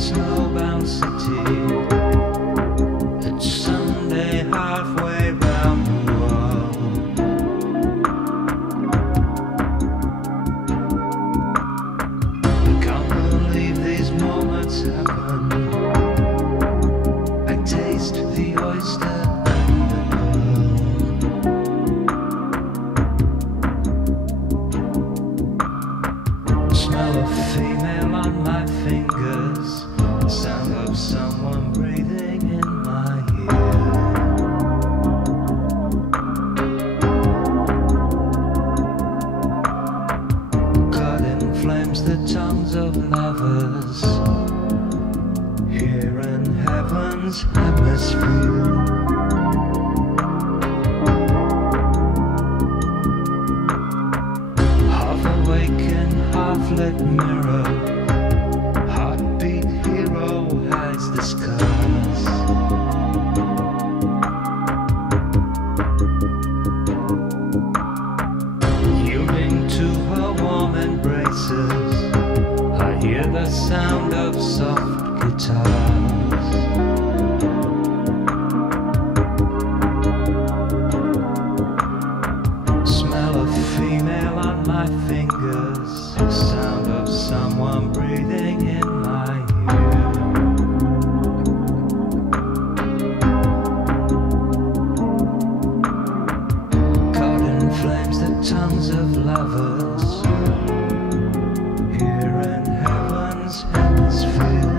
Snowbound city, it's Sunday halfway round the world. I can't believe these moments happen. I taste the oyster and the pearl. Smell of female on my fingers. Sound of someone breathing in my ear. Caught in flames the tongues of lovers, here in heaven's hemisphere. Half awake in half-lit mirror, heartbeat hero hides the scars. Yielding to her warm embraces, I hear the sound of soft guitars. Smell of female on my fingers, sound of someone breathing in my ear. Caught in flames the tongues of lovers, here in heaven's hemisphere.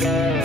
Thank